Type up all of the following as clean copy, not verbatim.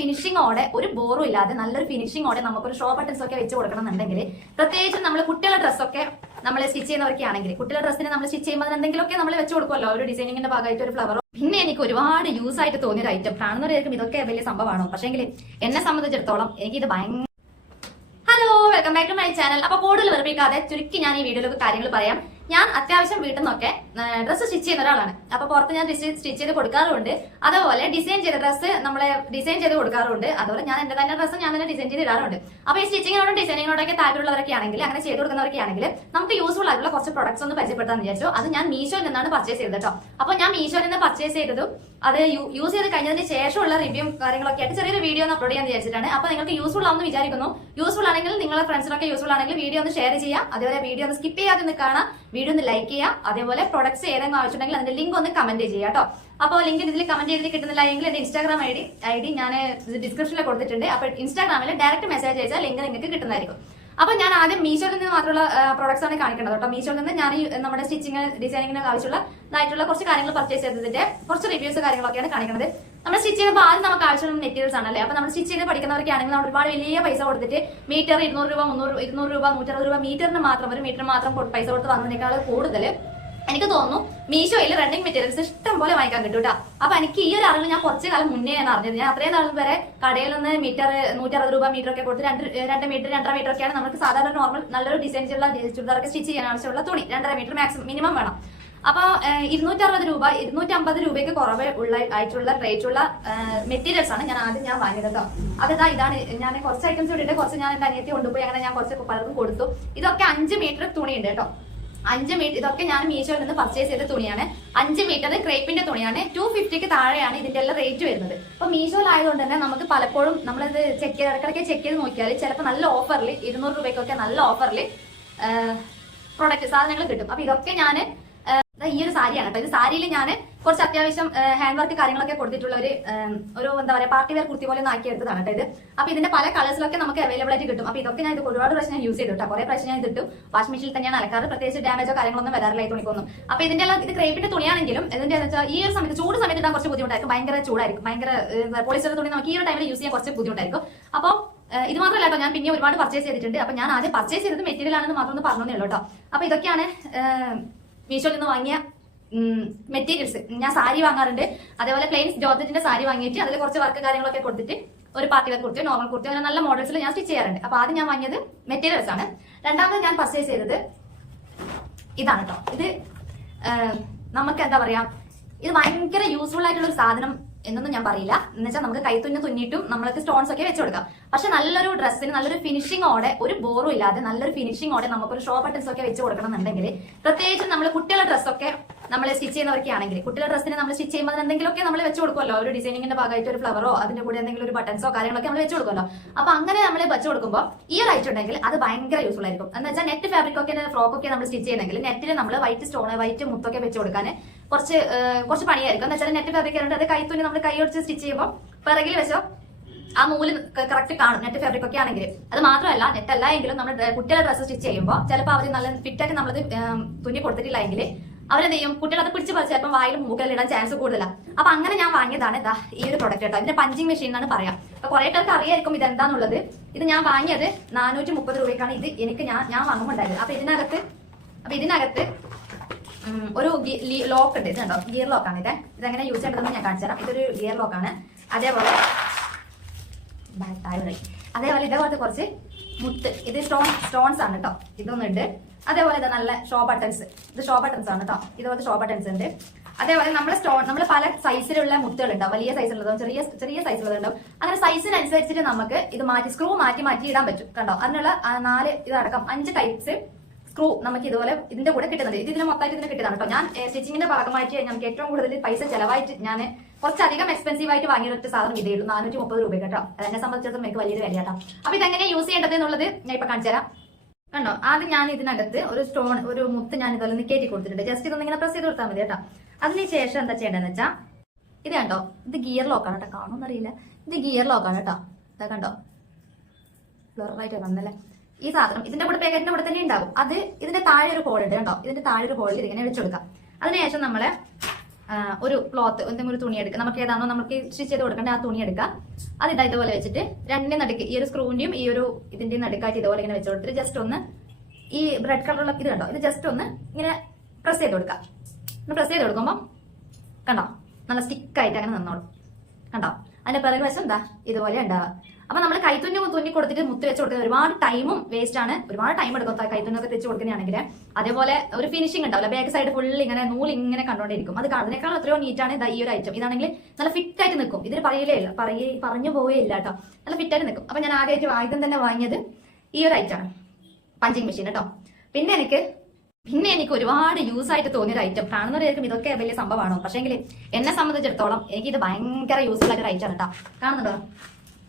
ഫിനിഷിങ്ങോടെ ഒരു ബോറും ഇല്ലാതെ നല്ലൊരു ഫിനിഷിങ്ങോടെ നമുക്കൊരു ഷോ ബട്ടൺസ് ഒക്കെ വെച്ച് കൊടുക്കണം എന്നുണ്ടെങ്കിൽ പ്രത്യേകിച്ചും നമ്മൾ കുട്ടികളുടെ ഡ്രസ്സൊക്കെ നമ്മൾ സ്റ്റിച്ച് ചെയ്യുന്നവരൊക്കെ ആണെങ്കിൽ കുട്ടികളുടെ ഡ്രസ്സിന് നമ്മൾ സ്റ്റിച്ച് ചെയ്യുമ്പോൾ എന്തെങ്കിലുമൊക്കെ നമ്മൾ വെച്ച് കൊടുക്കുമല്ലോ ഒരു ഡിസൈനിങ്ങിന്റെ ഭാഗമായിട്ട് ഒരു ഫ്ലവറോ. പിന്നെ എനിക്ക് ഒരുപാട് യൂസ് ആയിട്ട് തോന്നിയ ഒരു ഐറ്റം കാണുന്നവരായിരിക്കും ഇതൊക്കെ വലിയ സംഭവമാണോ, പക്ഷേങ്കിൽ എന്നെ സംബന്ധിച്ചിടത്തോളം എനിക്കിത് ഭയങ്കര. Hello, welcome back to my channel. അപ്പൊ കൂടുതൽ വെറുപ്പിക്കാതെ ചുരുക്കി ഞാൻ ഈ വീഡിയോയിലൊക്കെ കാര്യങ്ങൾ പറയാം. ഞാൻ അത്യാവശ്യം വീട്ടിൽ നിന്നൊക്കെ ഡ്രസ്സ് സ്റ്റിച്ച് ചെയ്യുന്ന ഒരാളാണ്. അപ്പൊ പുറത്ത് ഞാൻ സ്റ്റിച്ച് ചെയ്ത് കൊടുക്കാറുണ്ട്. അതുപോലെ ഡിസൈൻ ചെയ്ത ഡ്രസ്സ് നമ്മളെ ഡിസൈൻ ചെയ്ത് കൊടുക്കാറുണ്ട്. അതുപോലെ ഞാൻ എന്റെ തന്നെ ഡ്രസ്സ് ഞാൻ തന്നെ ഡിസൈൻ ചെയ്ത് ഇടാറുണ്ട്. അപ്പൊ ഈ സ്റ്റിച്ചിങ്ങിനോടും ഡിസൈനിങ്ങിനോടൊക്കെ താല്പര്യമുള്ളവരൊക്കെ ആണെങ്കിൽ അങ്ങനെ ചെയ്ത് കൊടുക്കുന്നവരൊക്കെ ആണെങ്കിൽ നമുക്ക് യൂസ്ഫുൾ ആയിട്ടുള്ള കുറച്ച് പ്രൊഡക്ട്സ് ഒന്ന് പരിചയപ്പെടുത്താൻ വിചാരിച്ചു. അത് ഞാൻ മീഷോയിൽ നിന്നാണ് പർച്ചേസ് ചെയ്തത് കേട്ടോ. അപ്പൊ ഞാൻ മീഷോയിൽ നിന്ന് പർച്ചേസ് ചെയ്തതും അത് യൂസ് ചെയ്ത് കഴിഞ്ഞതിന് ശേഷമുള്ള റിവ്യൂ കാര്യങ്ങളൊക്കെ ആയിട്ട് ചെറിയൊരു വീഡിയോ ഒന്ന് അപ്ലോഡ് ചെയ്യാൻ വിചാരിച്ചിട്ടാണ്. അപ്പൊ നിങ്ങൾക്ക് യൂസ്ഫുൾ ആവുമെന്ന് വിചാരിക്കുന്നു. യൂസ്ഫുൾ ആണെങ്കിൽ നിങ്ങളുടെ ഫ്രണ്ട്സിനൊക്കെ യൂസ്ഫുൾ ആണെങ്കിൽ വീഡിയോ ഒന്ന് ഷെയർ ചെയ്യാം. അതേപോലെ വീഡിയോ ഒന്ന് സ്കിപ്പ് ചെയ്യാതെ ഒന്ന് കാണാം, വീഡിയോ ഒന്ന് ലൈക്ക് ചെയ്യാം. അതേപോലെ പ്രൊഡക്ട്സ് ഏതെങ്കിലും ആവശ്യമുണ്ടെങ്കിൽ അതിന്റെ ലിങ്ക് ഒന്ന് കമന്റ് ചെയ്യാം കേട്ടോ. അപ്പോൾ ലിങ്ക് ഇതിൽ കമന്റ് ചെയ്തിട്ട് കിട്ടുന്നില്ല എങ്കിൽ എന്റെ ഇൻസ്റ്റാഗ്രാം ഐ ഡി ഞാൻ ഡിസ്ക്രിപ്ഷനിൽ കൊടുത്തിട്ടുണ്ട്. അപ്പൊ ഇൻസ്റ്റാഗ്രാമിൽ ഡയറക്റ്റ് മെസ്സേജ് അയച്ചാൽ ലിങ്ക് നിങ്ങൾക്ക് കിട്ടുന്നതായിരിക്കും. അപ്പൊ ഞാൻ ആദ്യം മീഷോയിൽ നിന്ന് മാത്രമുള്ള പ്രോഡക്ട്സ് ആണ് കാണിക്കുന്നത് കേട്ടോ. മീഷോയിൽ നിന്ന് ഞാൻ നമ്മുടെ സ്റ്റിച്ചിങ് ഡിസൈനിങ്ങിന് ആവശ്യമുള്ളതായിട്ടുള്ള കുറച്ച് കാര്യങ്ങൾ പർച്ചേസ് ചെയ്തതിന്റെ കുറച്ച് റിവ്യൂസ് കാര്യങ്ങളൊക്കെയാണ് കാണിക്കുന്നത്. നമ്മൾ സ്റ്റിച്ച് ചെയ്യുമ്പോൾ ആദ്യം നമുക്ക് ആവശ്യമുള്ള മെറ്റീരിയൽസ് ആണല്ലേ. അപ്പൊ നമ്മൾ സ്റ്റിച്ച് ചെയ്ത് പഠിക്കുന്നവരൊക്കെ ആണെങ്കിൽ നമ്മൾ ഒരുപാട് വലിയ പൈസ കൊടുത്തിട്ട് മീറ്റർ 200 രൂപ 200 രൂപ 160 രൂപ മീറ്ററിന് മാത്രം പൈസ കൊടുത്ത് വന്നതിനേക്കാൾ കൂടുതൽ എനിക്ക് തോന്നുന്നു മീഷോയിൽ റണ്ണിങ് മെറ്റീരിയൽസ് ഇഷ്ടം പോലെ വാങ്ങിക്കാൻ കിട്ടും കേട്ടോ. അപ്പൊ എനിക്ക് ഈ ഒരു അറിവ് ഞാൻ കുറച്ച് കാലം മുന്നേ ഞാൻ അറിഞ്ഞത്. ഞാൻ അത്രയും നാൾ വരെ കടയിൽ നിന്ന് മീറ്റർ 160 രൂപ മീറ്റർ ഒക്കെ കൊടുത്ത് 2 മീറ്റർ 2.5 മീറ്റർ ഒക്കെയാണ് നമുക്ക് സാധാരണ നോർമൽ നല്ലൊരു ഡിസൈൻസുള്ള ചുരിദാറൊക്കെ സ്റ്റിച്ച് ചെയ്യാൻ ആവശ്യമുള്ള തുണി 2.5 മീറ്റർ മാക്സിമം മിനിമം വേണം. അപ്പൊ 260 രൂപ 250 രൂപയ്ക്ക് കുറവ് ആയിട്ടുള്ള റേറ്റുള്ള മെറ്റീരിയൽസ് ആണ് ഞാൻ ആദ്യം വാങ്ങിയത് കേട്ടോ. അതാ ഇതാണ്. ഞാൻ കുറച്ച് ഐറ്റംസ് ഇട്ടിട്ട് കുറച്ച് ഞാൻ എന്റെ അനിയത്തി കൊണ്ടുപോയി അങ്ങനെ ഞാൻ കുറച്ച് പലർക്കും കൊടുത്തു. ഇതൊക്കെ 5 മീറ്റർ തുണിയുണ്ട് കേട്ടോ. 5 മീറ്റർ ഇതൊക്കെ ഞാൻ മീഷോയിൽ നിന്ന് പർച്ചേസ് ചെയ്ത തുണിയാണ്. 5 മീറ്റർ ക്രേപ്പിന്റെ തുണിയാണ്. 250ക്ക് താഴെയാണ് ഇതിന്റെ എല്ലാം റേറ്റ് വരുന്നത്. അപ്പൊ മീഷോയിലായതുകൊണ്ട് തന്നെ നമുക്ക് പലപ്പോഴും നമ്മളിത് ഇടയ്ക്കിടയ്ക്ക് ചെക്ക് ചെയ്ത് നോക്കിയാൽ ചിലപ്പോൾ നല്ല ഓഫറിൽ 200 രൂപയ്ക്കൊക്കെ നല്ല ഓഫറിൽ പ്രൊഡക്റ്റ് സാധനങ്ങൾ കിട്ടും. അപ്പൊ ഇതൊക്കെ ഞാൻ ഈ ഒരു സാരിയാണ് കേട്ടോ. ഇത് സാരിയിൽ ഞാൻ കുറച്ച് അത്യാവശ്യം ഹാൻഡ് വർക്ക് കാര്യങ്ങളൊക്കെ കൊടുത്തിട്ടുള്ള ഒരു എന്താ പറയുക പാർട്ടി വെയർ കുർത്തി പോലെ ആക്കി എടുത്തതാണ് കേട്ടോ ഇത്. അപ്പൊ ഇതിന്റെ പല കളേഴ്സിലൊക്കെ നമുക്ക് അവൈലബിൾ ആയിട്ട് കിട്ടും. അപ്പൊ ഇതൊക്കെ ഞാൻ ഇത് ഒരുപാട് പ്രാവശ്യം ഞാൻ യൂസ് ചെയ്തു കേട്ടോ. കുറെ പ്രാവശ്യം ഞാൻ ഇതിട്ടു. വാഷിംഗ് മെഷീനിൽ തന്നെയാണ് അലക്കാറ്. പ്രത്യേകിച്ച് ഡാമേജോ കാര്യങ്ങളൊന്നും വരാറില്ല തുണിക്കൊന്നും. അപ്പൊ ഇതിന്റെ എല്ലാം ഇത് ക്രേപ്പിന്റെ തുണിയാണെങ്കിലും ഇതിന്റെ വെച്ചാൽ ഈ ഒരു സമയത്ത് ചൂട് സമയത്ത് ഇടാൻ കുറച്ച് ബുദ്ധിമുട്ടായിരിക്കും. ഭയങ്കര ചൂടായിരിക്കും. ഭയങ്കര പോളിസ്റ്റർ തുണി നമുക്ക് ഈ ഒരു ടൈമിൽ യൂസ് ചെയ്യാൻ കുറച്ച് ബുദ്ധിമുട്ടായിരിക്കും. അപ്പോൾ ഇത് മാത്രമല്ല കേട്ടോ, ഞാൻ പിന്നെ ഒരുപാട് പർച്ചേസ് ചെയ്തിട്ടുണ്ട്. അപ്പൊ ഞാൻ ആദ്യം പർച്ചേസ് ചെയ്തത് മെറ്റീരിയൽ ആണെന്ന് മാത്രം ഒന്ന് പറഞ്ഞതേ ഉള്ളൂ കേട്ടോ. അപ്പൊ ഇതൊക്കെയാണ് മീഷോയിൽ നിന്ന് വാങ്ങിയ മെറ്റീരിയൽസ്. ഞാൻ സാരി വാങ്ങാറുണ്ട്. അതേപോലെ പ്ലെയിൻ ജോർജറ്റിന്റെ സാരി വാങ്ങിയിട്ട് അതിൽ കുറച്ച് വർക്ക് കാര്യങ്ങളൊക്കെ കൊടുത്തിട്ട് ഒരു പാർട്ടി വെയർ കുർത്തിയോ നോർമൽ കുർത്തിയോ അങ്ങനെ നല്ല മോഡൽസിൽ ഞാൻ സ്റ്റിച്ച് ചെയ്യാറുണ്ട്. അപ്പൊ ആദ്യം ഞാൻ വാങ്ങിയത് മെറ്റീരിയൽസ് ആണ്. രണ്ടാമത് ഞാൻ പർച്ചേസ് ചെയ്തത് ഇതാണ് കേട്ടോ. ഇത് നമുക്ക് എന്താ പറയാ, ഇത് ഭയങ്കര യൂസ്ഫുൾ ആയിട്ടുള്ള ഒരു സാധനം എന്നൊന്നും ഞാൻ പറയില്ല. എന്ന് വെച്ചാൽ നമുക്ക് കൈത്തുഞ്ഞ് തുന്നിയിട്ടും നമ്മൾക്ക് സ്റ്റോൺസ് ഒക്കെ വെച്ച് കൊടുക്കാം. പക്ഷെ നല്ലൊരു ഡ്രസ്സിന് നല്ലൊരു ഫിനിഷിങ്ങോടെ ഒരു ബോറും ഇല്ലാതെ നല്ലൊരു ഫിനിഷിങ്ങോടെ നമുക്കൊരു ഷോ ബട്ടൺസ് ഒക്കെ വെച്ച് കൊടുക്കണം എന്നുണ്ടെങ്കിൽ പ്രത്യേകിച്ചും നമ്മൾ കുട്ടികളുടെ ഡ്രസ്സൊക്കെ നമ്മൾ സ്റ്റിച്ച് ചെയ്യുന്നവരൊക്കെ ആണെങ്കിൽ കുട്ടികളുടെ ഡ്രസ്സിന് നമ്മൾ സ്റ്റിച്ച് ചെയ്യുമ്പോൾ എന്തെങ്കിലുമൊക്കെ നമ്മൾ വെച്ച് കൊടുക്കുമല്ലോ. ഒരു ഡിസൈനിങ്ങിന്റെ ഭാഗമായിട്ട് ഒരു ഫ്ലവറോ അതിന്റെ കൂടെ എന്തെങ്കിലും ഒരു ബട്ടൺസോ കാര്യങ്ങളൊക്കെ നമ്മൾ വെച്ച് കൊടുക്കുമല്ലോ. അപ്പൊ അങ്ങനെ നമ്മൾ വെച്ച് കൊടുക്കുമ്പോൾ ഈ ഒരു ഐറ്റം ഉണ്ടെങ്കിൽ അത് ഭയങ്കര യൂസ്ഫുൾ ആയിരിക്കും. എന്ന് വെച്ചാൽ നെറ്റ് ഫാബ്രിക് ഒക്കെ ഫ്രോക്കൊക്കെ നമ്മൾ സ്റ്റിച്ച് ചെയ്യുന്നെങ്കിൽ നെറ്റിൽ നമ്മൾ വൈറ്റ് സ്റ്റോൺ വൈറ്റ് മുത്തൊക്കെ വെച്ച് കൊടുക്കാൻ കുറച്ച് പണിയായിരിക്കും. എന്ന് വെച്ചാൽ നെറ്റ് ഫാബ്രിക് ആയിട്ട് അത് കൈത്തുന്നി നമ്മൾ കൈ ഒടിച്ച് സ്റ്റിച്ച് ചെയ്യുമ്പോൾ പിറകിൽ വെച്ചോ ആ നൂല് കറക്റ്റ് കാണും നെറ്റ് ഫാബ്രിക് ഒക്കെ ആണെങ്കിൽ. അത് മാത്രമല്ല നെറ്റ് അല്ല എങ്കിലും നമ്മൾ കുട്ടികളുടെ ഡ്രസ്സ് സ്റ്റിച്ച് ചെയ്യുമ്പോൾ ചിലപ്പോൾ അവർ നല്ല ഫിറ്റായിട്ട് നമ്മളത് തുന്നി കൊടുത്തിട്ടില്ല എങ്കിൽ അവരെന്ത് ചെയ്യും, കുട്ടികൾ അത് പിടിച്ച് പറിച്ച് ചിലപ്പോൾ വായിലും മൂക്കിലും ഇടാൻ ചാൻസ് കൂടുതലാണ്. അപ്പൊ അങ്ങനെ ഞാൻ വാങ്ങിയതാണ് ഈ ഒരു പ്രൊഡക്റ്റ് കേട്ടോ. ഇതിന്റെ പഞ്ചിങ് മെഷീൻ എന്നാണ് പറയാം. അപ്പൊ കുറെ പേർക്ക് അറിയായിരിക്കും ഇതെന്താന്നുള്ളത്. ഇത് ഞാൻ വാങ്ങിയത് 430 രൂപയ്ക്കാണ് ഇത് എനിക്ക് ഞാൻ വാങ്ങുമ്പോണ്ടായത്. അപ്പൊ ഇതിനകത്ത് ഒരു ലോക്ക് ഉണ്ട്. ഇത് കണ്ടോ, ഗിയർ ലോക്കാണ് ഇത്. ഇതെങ്ങനെ യൂസ് ചെയ്യേണ്ടതെന്ന് ഞാൻ കാണിച്ചു തരാം. ഇതൊരു ഗിയർ ലോക്കാണ്. അതേപോലെ ഇതേപോലത്തെ കുറച്ച് മുത്ത്, ഇത് സ്റ്റോൺസ് ആണ് കേട്ടോ. ഇതൊന്നുണ്ട്. അതേപോലെ ഇത് നല്ല ഷോ ബട്ടൺസ്, ഇത് ഷോ ബട്ടൺസ് ആണ് കേട്ടോ. ഇതുപോലത്തെ ഷോ ബട്ടൺസ് ഉണ്ട്. അതേപോലെ നമ്മൾ പല സൈസിലുള്ള മുത്തുകൾ ഉണ്ടാവും. വലിയ സൈസിലുള്ളതും ചെറിയ സൈസിലുള്ളതുണ്ടാവും. അങ്ങനെ സൈസിനനുസരിച്ചിട്ട് നമുക്ക് ഇത് സ്ക്രൂ മാറ്റി ഇടാൻ പറ്റും കേട്ടോ. അതിനുള്ള 4 ഇതടക്കം 5 ടൈപ്സ് സ്ക്രൂ നമുക്ക് ഇതുപോലെ ഇതിന്റെ കൂടെ കിട്ടുന്നത്. ഇതിന് മൊത്തമായിട്ട് ഇതിന് കിട്ടുന്നതാണ് കേട്ടോ. ഞാൻ സ്റ്റിച്ചിങ്ങിന്റെ ഭാഗമായിട്ട് നമുക്ക് ഏറ്റവും കൂടുതൽ പൈസ ചെലവായിട്ട് ഞാൻ കുറച്ചധികം എക്സ്പെൻസീവ് ആയിട്ട് വാങ്ങിയൊരു സാധനം ഇതേ ഉള്ളൂ. 430 രൂപ കേട്ടോ. അതെന്നെ സംബന്ധിച്ചിടത്തോളം എനിക്ക് വലിയൊരു വില കേട്ടോ. അപ്പൊ ഇതെങ്ങനെ യൂസ് ചെയ്യേണ്ടത് എന്നുള്ളത് ഞാൻ ഇപ്പൊ കാണിച്ചു തരാം. കണ്ടോ, ആദ്യം ഞാൻ ഇതിനകത്ത് ഒരു മുത്ത് ഞാൻ ഇതുപോലെ കയറ്റി കൊടുത്തിട്ടുണ്ട്. ജസ്റ്റ് ഇതൊന്നും ഇങ്ങനെ പ്രസ് ചെയ്ത് കൊടുത്താൽ മതി കേട്ടോ. അതിനുശേഷം എന്താ ചെയ്യേണ്ടതെന്ന് വെച്ചാൽ ഇത് കണ്ടോ, ഇത് ഗിയർ ലോക്കാണ് കേട്ടോ. കാണുമെന്നറിയില്ല, ഇത് ഗിയർ ലോക്കാണ് കേട്ടോ. ഇതാ കണ്ടോ, ബ്ലറായിട്ട് വന്നല്ലേ ഈ സാധനം. ഇതിന്റെ കൂടെ പാക്കറ്റിന്റെ കൂടെ തന്നെ ഉണ്ടാകും. അത് ഇതിന്റെ താഴെ ഒരു ഹോൾ ഉണ്ട് കേട്ടോ. ഇതിന്റെ താഴെ ഒരു ഹോളിൽ ഇതിങ്ങനെ വെച്ച് കൊടുക്കാം. അതിനുശേഷം നമ്മള് ഒരു ക്ലോത്ത് എന്തെങ്കിലും ഒരു തുണി എടുക്കുക, നമുക്ക് ഏതാണോ നമുക്ക് സ്റ്റിച്ച് ചെയ്ത് കൊടുക്കേണ്ട ആ തുണി എടുക്കുക. അത് ഇതുപോലെ വെച്ചിട്ട് രണ്ടിന്റെ നടുക്ക് ഈ ഒരു സ്ക്രൂവിന്റെയും ഈ ഒരു ഇതിന്റെയും നടുക്കായിട്ട് ഇതുപോലെ ഇങ്ങനെ വെച്ച് കൊടുത്തിട്ട് ജസ്റ്റ് ഒന്ന് ഈ റെഡ് കളറുള്ള ഇത് കണ്ടോ, ഇത് ജസ്റ്റ് ഒന്ന് ഇങ്ങനെ പ്രസ് ചെയ്ത് കൊടുക്കുക. പ്രസ് ചെയ്ത് കൊടുക്കുമ്പോൾ കണ്ടോ നല്ല സ്റ്റിക്കായിട്ട് അങ്ങനെ നിന്നോളൂ. കണ്ടോ അതിന്റെ പിറകു വശം എന്താ ഇതുപോലെ ഉണ്ടാവുക. അപ്പൊ നമ്മൾ തുന്നി കൊടുത്തിട്ട് മുത്ത് വെച്ച് കൊടുക്കുന്നത് ഒരുപാട് ടൈമും വേസ്റ്റ് ആണ്, ഒരുപാട് ടൈം എടുക്കും കൈത്തുന്നൊക്കെ തെച്ച് കൊടുക്കുന്നതാണെങ്കിൽ. അതേപോലെ ഒരു ഫിനിഷിംഗ് ഉണ്ടാവില്ല, ബാക്ക് സൈഡ് ഫുൾ ഇങ്ങനെ നൂല് ഇങ്ങനെ കണ്ടോണ്ടിരിക്കും. അത് അതിനേക്കാൾ എത്രയോ നീറ്റാണ് ഈ ഒരു ഐറ്റം. ഇതാണെങ്കിൽ നല്ല ഫിറ്റ് ആയിട്ട് നിൽക്കും, ഇതിന് പറയില്ലേ ഇല്ല പറഞ്ഞു പോവുകയില്ല കേട്ടോ, നല്ല ഫിറ്റ് ആയിട്ട് നിൽക്കും. അപ്പൊ ഞാൻ ആദ്യമായിട്ട് ആദ്യം തന്നെ വാങ്ങിയത് ഈ ഒരു ഐറ്റമാണ്, പഞ്ചിങ് മെഷീൻ കേട്ടോ. പിന്നെ എനിക്ക് ഒരുപാട് യൂസ് ആയിട്ട് തോന്നിയൊരു ഐറ്റം, കാണുന്നവരായിരിക്കും ഇതൊക്കെ വലിയ സംഭവമാണോ, പക്ഷേങ്കിൽ എന്നെ സംബന്ധിച്ചിടത്തോളം എനിക്ക് ഇത് ഭയങ്കര യൂസ്ഫുൾ ആയിട്ട് ഒരു ഐറ്റം കേട്ടോ. കാണുന്നുണ്ടോ,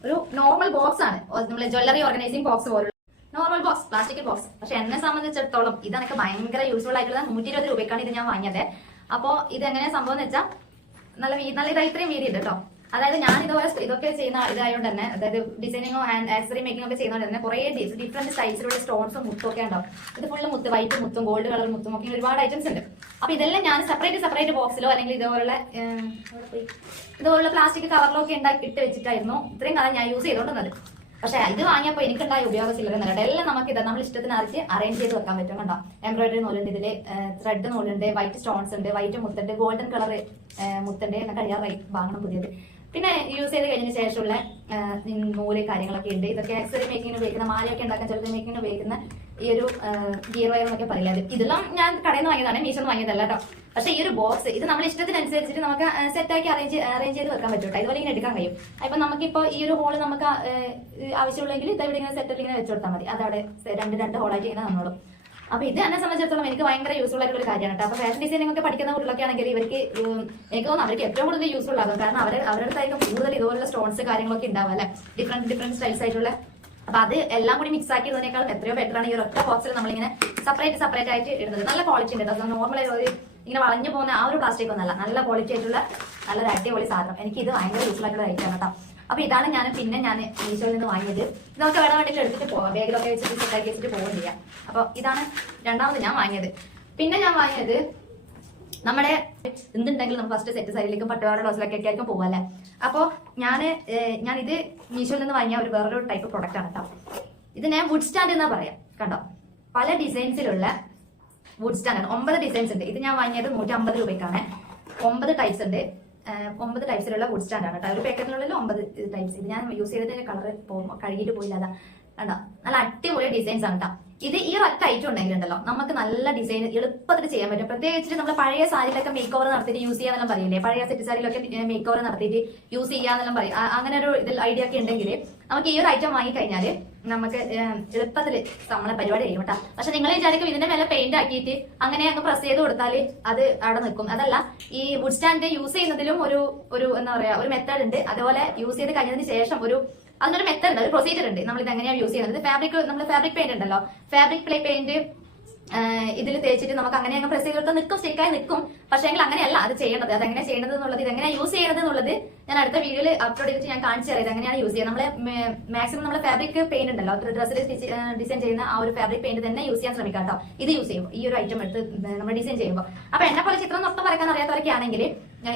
ഒരു നോർമൽ ബോക്സ് ആണ്, നമ്മളെ ജ്വല്ലറി ഓർഗനൈസിംഗ് ബോക്സ് പോലുള്ള നോർമൽ ബോക്സ്, പ്ലാസ്റ്റിക് ബോക്സ്. പക്ഷെ എന്നെ സംബന്ധിച്ചിടത്തോളം ഇതെനിക്ക് ഭയങ്കര യൂസ്ഫുൾ ആയിട്ടുള്ള 120 രൂപയ്ക്കാണ് ഇത് ഞാൻ വാങ്ങിയത്. അപ്പോ ഇത് എങ്ങനെ സംഭവം എന്ന് വെച്ചാൽ നല്ല ഇത് ഇത്രയും വീതി ഉണ്ട് കേട്ടോ. അതായത് ഞാൻ ഇതുപോലെ ഇതൊക്കെ ചെയ്യുന്ന ഇതായതുകൊണ്ട് തന്നെ, അതായത് ഡിസൈനിങ്ങോ ആൻഡ് ആക്സറി മേക്കിംഗ് ഒക്കെ ചെയ്യുന്നതുകൊണ്ട് തന്നെ കുറെ ഡിഫറെന്റ് സൈസിലുള്ള സ്റ്റോൺസും മുത്തും ഒക്കെ ഉണ്ടാവും. ഇത് ഫുള്ള് മുത്ത്, വൈറ്റ് മുത്തും ഗോൾഡ് കളർ മുത്തും ഒക്കെ ഒരുപാട് ഐറ്റംസ് ഉണ്ട്. അപ്പൊ ഇതെല്ലാം ഞാൻ സെപ്പറേറ്റ് ബോക്സിലോ അല്ലെങ്കിൽ ഇതുപോലുള്ള പ്ലാസ്റ്റിക് കവറിലോ ഒക്കെ ഇട്ട് വെച്ചിട്ടായിരുന്നു ഇത്രയും കാലം ഞാൻ യൂസ് ചെയ്തോണ്ടുന്നത്. പക്ഷെ ഇത് വാങ്ങിയപ്പോൾ എനിക്കുണ്ടായ ഉപയോഗത്തില്ല. എല്ലാം നമുക്ക് ഇത് നമ്മൾ ഇഷ്ടത്തിന് അറേഞ്ച് ചെയ്ത് വെക്കാൻ പറ്റും. കണ്ടോ എംബ്രോയിഡറി നൂലുണ്ട്, ഇതില് ത്രെഡ് നൂലുണ്ട്, വൈറ്റ് സ്റ്റോൺസ് ഉണ്ട്, വൈറ്റ് മുത്തുണ്ട്, ഗോൾഡൻ കളർ മുത്തുണ്ട്. എന്നൊക്കെ വാങ്ങണം പുതിയത്. പിന്നെ യൂസ് ചെയ്ത് കഴിഞ്ഞതിന് ശേഷമുള്ള നൂല് കാര്യങ്ങളൊക്കെ ഉണ്ട്. ഇതൊക്കെ ആക്സറി മേക്കിങ്ങിന് ഉപയോഗിക്കുന്ന, മാലയൊക്കെ ഉണ്ടാക്കാൻ ജ്വല്ലറി മേക്കിങ്ങിന് ഉപയോഗിക്കുന്ന ഈ ഒരു ഗിയർ വയർ എന്നൊക്കെ പറയാതെ. ഇതെല്ലാം ഞാൻ കടയിൽ നിന്ന് വാങ്ങിയതാണ്, മീഷോന്ന് വാങ്ങിയതല്ല കേട്ടോ. പക്ഷെ ഈ ഒരു ബോക്സ് ഇത് നമ്മൾ ഇഷ്ടത്തിനനുസരിച്ചിട്ട് നമുക്ക് സെറ്റാക്കി അറേഞ്ച് ചെയ്ത് വെക്കാൻ പറ്റും കേട്ടോ. ഇതുപോലെ ഇങ്ങനെ എടുക്കാൻ കഴിയും. അപ്പൊ നമുക്കിപ്പോ ഈ ഒരു ഹോള് നമുക്ക് ആവശ്യമുള്ളെങ്കിൽ ഇതെവിടെ ഇങ്ങനെ സെറ്റപ്പ് ഇങ്ങനെ വെച്ച് കൊടുത്താൽ മതി. അതവിടെ രണ്ട് ഹോളായിട്ട് ഇങ്ങനെ തന്നോളും. അപ്പൊ ഇത് എന്നെ സംബന്ധിച്ചിടത്തോളം എനിക്ക് ഭയങ്കര യൂസ്ഫുൾ ആയിട്ടുള്ള ഒരു കാര്യമാണ് കേട്ടോ. അപ്പൊ ഫാഷൻ ഡിസൈനിങ് ഒക്കെ പഠിക്കുന്ന കുട്ടികളൊക്കെ ആണെങ്കിൽ ഇവർക്ക് എനിക്ക് തോന്നുന്നു അവർക്ക് ഏറ്റവും കൂടുതൽ യൂസ്ഫുൾ ആകും. കാരണം അവരുടെ അടുത്തായിരിക്കും കൂടുതൽ ഇതുപോലുള്ള സ്റ്റോൺസ് കാര്യങ്ങളൊക്കെ ഉണ്ടാവും അല്ലെ, ഡിഫറെന്റ് സ്റ്റൈൽസ് ആയിട്ടുള്ള. അപ്പൊ അത് എല്ലാം കൂടി മിക്സ് ആക്കിയതിനേക്കാൾ എത്രയോ ബെറ്റർ ആണ് ഈ ഒറ്റ ബോക്സിൽ നമ്മളിങ്ങനെ സെപ്പറേറ്റ് ആയിട്ട് ഇടുന്നത്. നല്ല ക്വാളിറ്റി ഉണ്ട്. അത് നോർമൽ ഇങ്ങനെ വളഞ്ഞു പോകുന്ന ആ ഒരു പ്ലാസ്റ്റിക് ഒന്നല്ല, നല്ല ക്വാളിറ്റി ആയിട്ടുള്ള നല്ലൊരു അടിപൊളി സാധനം. എനിക്ക് ഇത് ഭയങ്കര യൂസ്ഫുൾ ആയിട്ടുള്ള ഐറ്റം കേട്ടോ. അപ്പൊ ഇതാണ് ഞാൻ മീഷോയിൽ നിന്ന് വാങ്ങിയത്. ഇതൊക്കെ വേണമെങ്കിൽ എടുത്തിട്ട് പോവാം, ബാഗിലൊക്കെ വെച്ചിട്ട് സെറ്റാക്കി വെച്ചിട്ട് പോവുകയും ചെയ്യാം. അപ്പൊ ഇതാണ് രണ്ടാമത് ഞാൻ വാങ്ങിയത്. പിന്നെ ഞാൻ വാങ്ങിയത് നമ്മുടെ എന്തുണ്ടെങ്കിലും നമുക്ക് ഫസ്റ്റ് സെറ്റ് സൈഡിലേക്കും പട്ടുപാവാട ബ്ലൗസിലൊക്കെ ആയിരിക്കും പോവല്ലേ. അപ്പൊ ഞാനിത് മീഷോയിൽ നിന്ന് വാങ്ങിയ വേറൊരു ടൈപ്പ് പ്രൊഡക്റ്റ് ആണ് കേട്ടോ. ഇത് ഞാൻ വുഡ് സ്റ്റാൻഡ് എന്നാ പറയാം. കണ്ടോ പല ഡിസൈൻസിലുള്ള വുഡ് സ്റ്റാൻഡ് ആണ്. 9 ഡിസൈൻസ് ഉണ്ട്. ഇത് ഞാൻ വാങ്ങിയത് 150 രൂപയ്ക്കാണ്. 9 ടൈപ്സ് ഉണ്ട്. 9 ടൈപ്സിലുള്ള വുഡ് സ്റ്റാൻഡ് ആണ് കേട്ടോ. ഒരു പാക്കറ്റിലുള്ള 9 ടൈപ്സ്. ഇത് ഞാൻ യൂസ് ചെയ്തിട്ട് കളർ കഴുകിയിട്ട് പോയില്ല. അതാ കണ്ടോ നല്ല അടിപൊളി ഡിസൈൻസ് ആണ് കേട്ടോ. ഇത് ഈ ഒറ്റ ഐറ്റം ഉണ്ടെങ്കിലുണ്ടല്ലോ നമുക്ക് നല്ല ഡിസൈൻ എളുപ്പത്തിൽ ചെയ്യാൻ പറ്റും. പ്രത്യേകിച്ച് നമ്മൾ പഴയ സാരിയിലൊക്കെ മേക്ക് ഓവർ നടത്തിയിട്ട് യൂസ് ചെയ്യാന്നെല്ലാം പറയില്ലേ, പഴയ സെറ്റ് സാരിയിലൊക്കെ മേക്ക് ഓവർ നടത്തിയിട്ട് യൂസ് ചെയ്യാന്നെല്ലാം പറയും. അങ്ങനെ ഒരു ഇതിൽ ഐഡിയ ഒക്കെ ഉണ്ടെങ്കിൽ നമുക്ക് ഈ ഒരു ഐറ്റം വാങ്ങിക്കഴിഞ്ഞാൽ നമുക്ക് എളുപ്പത്തിൽ നമ്മളെ പരിപാടി ചെയ്യും കേട്ടോ. പക്ഷെ നിങ്ങൾ വിചാരിക്കും ഇതിന്റെ മേലെ പെയിന്റ് ആക്കിയിട്ട് അങ്ങനെ അങ്ങ് പ്രസ് ചെയ്ത് കൊടുത്താൽ അത് അവിടെ നിൽക്കും. അതല്ല, ഈ വുഡ് സ്റ്റാൻഡ് യൂസ് ചെയ്യുന്നതിലും ഒരു എന്താ പറയാ ഒരു മെത്തേഡ് ഉണ്ട്. അതുപോലെ യൂസ് ചെയ്ത് കഴിഞ്ഞതിന് ശേഷം അതിനൊരു മെത്തേഡ് ഉണ്ട്, ഒരു പ്രൊസീജിയർ ഉണ്ട്. നമ്മൾ ഇത് എങ്ങനെയാണ് യൂസ് ചെയ്യുന്നത്. ഫാബ്രിക് പെയിന്റ് ഉണ്ടല്ലോ, ഫാബ്രിക് പ്ലേ പെയിന്റ് ഇതിൽ തേച്ചിട്ട് നമുക്ക് അങ്ങനെ അങ്ങ് പ്രസ് ചെയ്ത് നിൽക്കും, സ്റ്റേക്കായി നിൽക്കും. പക്ഷേ അങ്ങനെയല്ല അത് ചെയ്യേണ്ടത്. അതെങ്ങനെ ചെയ്യേണ്ടത് എന്നുള്ളത്, ഇതെങ്ങനെ യൂസ് ചെയ്യുന്നത് എന്നുള്ളത് ഞാൻ അടുത്ത വീഡിയോയിൽ അപ്ലോഡ് ചെയ്തിട്ട് ഞാൻ കാണിച്ചു തരാം. ഇതെങ്ങനെയാണ് യൂസ് ചെയ്യുന്നത്. മാക്സിമം നമ്മളെ ഫാബ്രിക് പെയിന്റ് ഉണ്ടല്ലോ, ഡ്രസ്സിൽ ഡിസൈൻ ചെയ്യുന്ന ആ ഒരു ഫാബ്രിക് പെയിന്റ് തന്നെ യൂസ് ചെയ്യാൻ ശ്രമിക്കാം കേട്ടോ. ഇത് യൂസ് ചെയ്യുമ്പോൾ ഈ ഒരു ഐറ്റം എടുത്ത് നമ്മൾ ഡിസൈൻ ചെയ്യുമ്പോൾ. അപ്പൊ എന്നെ പോലെ ചിത്രം നൊട്ടം വരയ്ക്കാൻ അറിയാത്തവരൊക്കെ ആണെങ്കിൽ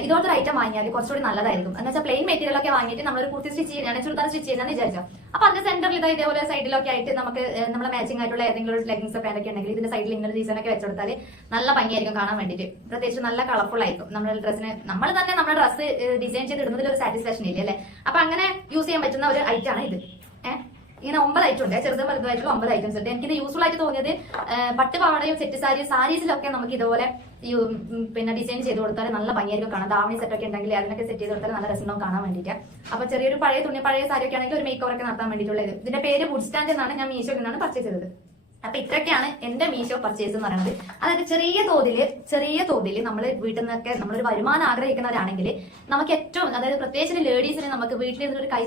ഇതോടൊരു ഐറ്റം വാങ്ങിയാൽ കുറച്ചുകൂടി നല്ലതായിരിക്കും. എന്ന് വെച്ചാൽ പ്ലെയിൻ മെറ്റീരിയൽ ഒക്കെ വാങ്ങിയിട്ട് നമ്മളൊരു കുർത്തി സ്റ്റിച്ച് ചെയ്യാൻ, ചുരിദാർ സ്റ്റിച്ച് ചെയ്യാന്ന് വിചാരിച്ചോ. അപ്പൊ അതിന്റെ സെന്ററിൽ ഇതേപോലെ സൈഡിലൊക്കെ ആയിട്ട് നമുക്ക് നമ്മളെ മാച്ചിങ് ആയിട്ടുള്ള ഏതെങ്കിലും ഒരു ലെഗിൻസോ പാൻറ്റൊക്കെ ഉണ്ടെങ്കിൽ ഇതിന്റെ സൈഡിൽ ഇങ്ങനെ ഡിസൈനൊക്കെ വെച്ചെടുത്താൽ നല്ല ഭംഗിയായിരിക്കും കാണാൻ വേണ്ടിയിട്ട്. പ്രത്യേകിച്ച് നല്ല കളർഫുൾ ആയിരിക്കും. നമ്മുടെ ഡ്രസ്സിന് നമ്മൾ തന്നെ നമ്മുടെ ഡ്രസ്സ് ഡിസൈൻ ചെയ്ത് ഇടുന്നതിൽ ഒരു സാറ്റിസ്ഫാക്ഷൻ ഇല്ല അല്ലെ. അപ്പൊ അങ്ങനെ യൂസ് ചെയ്യാൻ പറ്റുന്ന ഒരു ഐറ്റം ആണ് ഇത്. ഇങ്ങനെ 9 ഐറ്റം ഉണ്ട്, ചെറുതും വലുതുമായിട്ടുള്ള 9 ഐറ്റംസ് ഉണ്ട്. എനിക്കിത് യൂസ്ഫുൾ ആയിട്ട് തോന്നിയത് പട്ടുപാവാടയും സെറ്റ് സാരീസിലൊക്കെ നമുക്ക് ഇതുപോലെ പിന്നെ ഡിസൈൻ ചെയ്ത് കൊടുത്താൽ നല്ല ഭംഗിയായിരിക്കും കാണാം. ദാവണി സെറ്റ് ഒക്കെ ഉണ്ടെങ്കിൽ അതിനൊക്കെ സെറ്റ് ചെയ്ത് കൊടുത്താൽ നല്ല രസമുണ്ടാവും കാണാൻ വേണ്ടിയിട്ട്. അപ്പൊ ചെറിയൊരു പഴയ സാരി ഒക്കെ ആണെങ്കിൽ ഒരു മേക്ക് ഓവർ ഒക്കെ നടത്താൻ വേണ്ടിയിട്ടുള്ളത്. ഇതിന്റെ പേര് വുഡ് സ്റ്റാൻഡ് എന്നാണ്. ഞാൻ മീഷോയിൽ നിന്നാണ് പർച്ചേസ് ചെയ്തത്. അപ്പൊ ഇത്രയൊക്കെയാണ് എന്റെ മീഷോ പർച്ചേസ് എന്ന് പറയുന്നത്. അതായത് ചെറിയ തോതിൽ നമ്മൾ വീട്ടിൽ നിന്നൊക്കെ നമ്മളൊരു വരുമാനം ആഗ്രഹിക്കുന്നവരാണെങ്കിൽ നമുക്ക് ഏറ്റവും, അതായത് പ്രത്യേകിച്ച് ലേഡീസിന് നമുക്ക് വീട്ടിൽ ഒരു കൈ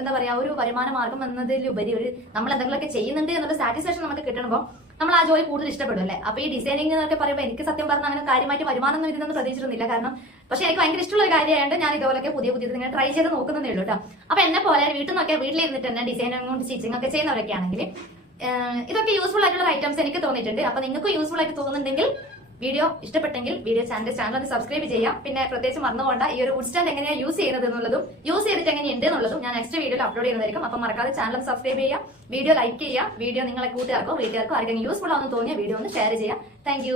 എന്താ പറയാ ഒരു വരുമാന മാർഗം എന്നതിലുപരി നമ്മൾ എന്തെങ്കിലുമൊക്കെ ചെയ്യുന്നുണ്ട് എന്നുള്ള സാറ്റിസ്ഫാക്ഷൻ നമുക്ക് കിട്ടണമ്പോൾ നമ്മൾ ആ ജോലി കൂടുതൽ ഇഷ്ടപ്പെടും അല്ലേ. അപ്പൊ ഈ ഡിസൈനിങ് എന്നൊക്കെ പറയുമ്പോൾ എനിക്ക് സത്യം പറഞ്ഞാൽ അങ്ങനെ കാര്യമായിട്ട് വരുമാനം ഒന്നും ഇതൊന്നും പ്രതീക്ഷിച്ചിരുന്നില്ല. കാരണം പക്ഷെ എനിക്ക് ഭയങ്കര ഇഷ്ടമുള്ള ഒരു കാര്യമായതുകൊണ്ട് ഞാൻ ഇതുപോലൊക്കെ പുതിയ ഇങ്ങനെ ട്രൈ ചെയ്ത് നോക്കുന്നതേ ഉള്ളൂ കേട്ടോ. അപ്പൊ എന്നെ പോലെ വീട്ടിലിരുന്നിട്ട് തന്നെ ഡിസൈനിങ് കൊണ്ട് സ്റ്റിച്ചിങ് ഒക്കെ ചെയ്യുന്നവരൊക്കെ ആണെങ്കിൽ ഇതൊക്കെ യൂസ്ഫുൾ ആയിട്ടുള്ള ഐറ്റംസ് എനിക്ക് തോന്നിയിട്ടുണ്ട്. അപ്പൊ നിങ്ങൾക്ക് യൂസ്ഫുൾ ആയിട്ട് തോന്നുന്നുണ്ടെങ്കിൽ വീഡിയോ ഇഷ്ടപ്പെട്ടെങ്കിൽ ചാനൽ ഒന്ന് സബ്സ്ക്രൈബ് ചെയ്യാം. പിന്നെ പ്രത്യേകിച്ച് മറന്നുകൊണ്ട ഈ ഒരു വുഡ് സ്റ്റാൻഡ് എങ്ങനെയാണ് യൂസ് ചെയ്യുന്നത് എന്നുള്ളതും യൂസ് ചെയ്തിട്ട് എങ്ങനെയുണ്ട് എന്നുള്ളതും ഞാൻ നെക്സ്റ്റ് വീഡിയോയിൽ അപ്ലോഡ് ചെയ്യുന്നതായിരിക്കും. അപ്പം മറക്കാതെ ചാനൽ സബ്സ്ക്രൈബ് ചെയ്യാം, വീഡിയോ ലൈക്ക് ചെയ്യാം, വീഡിയോ നിങ്ങളെ കൂട്ടുകാർക്കോ വീട്ടുകാർക്കോ ആർക്കെങ്കിലും യൂസ്ഫുൾ ആണെന്ന് തോന്നിയ വീഡിയോ ഒന്ന് ഷെയർ ചെയ്യാം. താങ്ക്